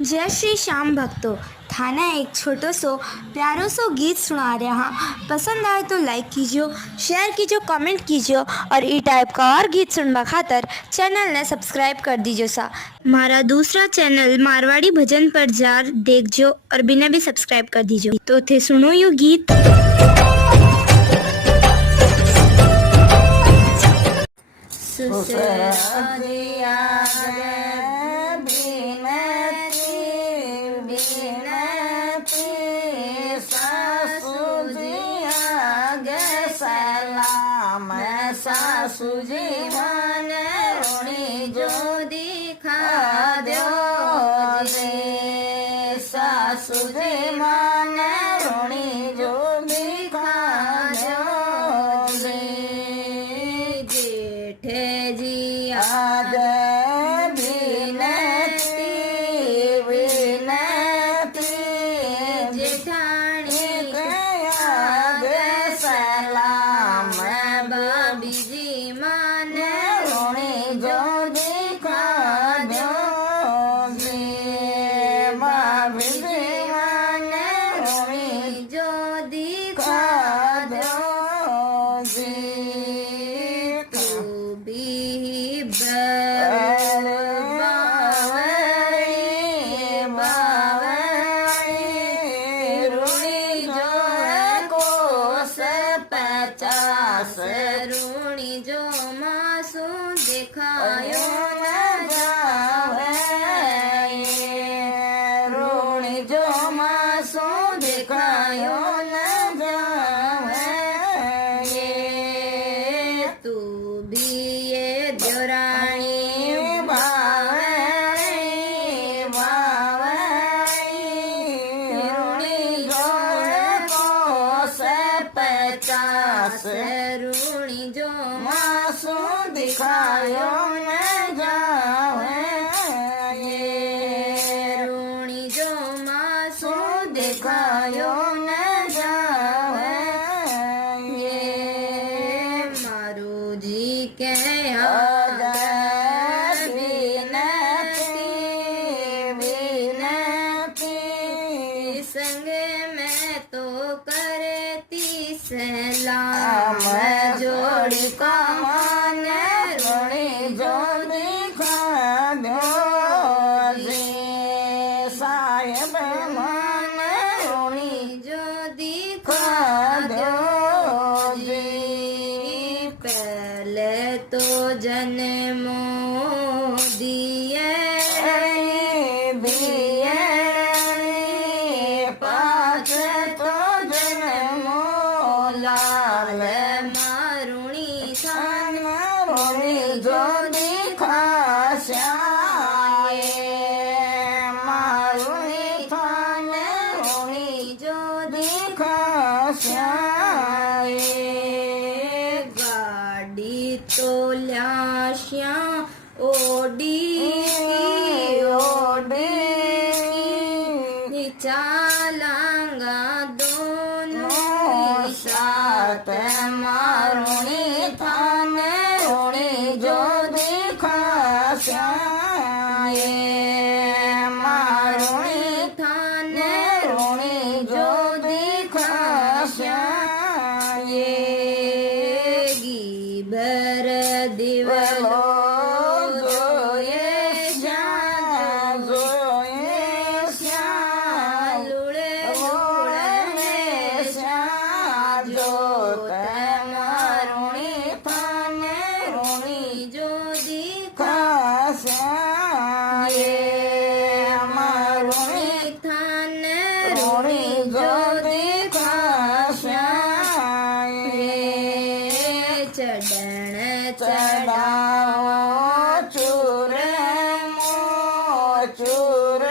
जय श्री श्याम भक्तों। थाना एक छोटो सो प्यारो सो गीत सुना रहे हाँ। पसंद आए तो लाइक कीजिए, शेयर कीजिए, कमेंट कीजिए और ई टाइप का और गीत सुनवा खातर चैनल ने सब्सक्राइब कर दीजिए सा। मारा दूसरा चैनल मारवाड़ी भजन पर जार देखजो और बिना भी सब्सक्राइब कर दीजिए। तो थे सुनो यू गीत। सासूजी मन रोणी जो दिखा दो रे, सासूजी मन रोणी जो दिखा दो रे। जेठे जी आज विनती विनती, जेठाणी आज सलाम, बाबी जी मन रोणी जो दिखा दो रे, बाबी जी मन रोणी जो दिखा दो रे। तू भी बावरी बावरी, रोणी जो कोस 50, रोणी जो मासू दिखायो न जावे, रोणी जो मासू दिखायो न जावे। तू भी ये द्योराणी बावरी बावरी, रोणी जो कोस 50, रोणी जो मासू दिखायो न जावे, रोणी जो मासू दिखायो न जावे। मारू जी के विनती, संगे मैं तो करती सलाम, जोड़ी का मान रोणी जो दिखा दो रे, साहेब मान रोणी जो दिखा दो रे। पहले तो जन्मो दिए दिए, पाँच तो जन्मो लाल, मारुणी थान रोणी जो दिखा श्याए, मारुणी थान रोणी जो दिखा श्याए। गाड़ी तो ल्याश्या ओडी ओडी, चालांगा दोनों साथ, मारुणी थान रोणी जो दिखा श्याए, मारुणी थान रोणी जो दिखा श्याए। गीबर दिवलो जोये श्याम जोये श्याम, लुड़े लुड़े श्याम जोत, मारुणी थान रोणी जो दिखा श्याए, मारुणी थान रोणी जो दिखा श्याए। चढ़ण चढ़ाओ चूर मो चूर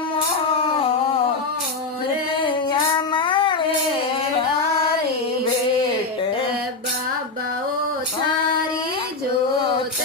मोर, यमरे हारी भेट, बाबा ओ थारी जोत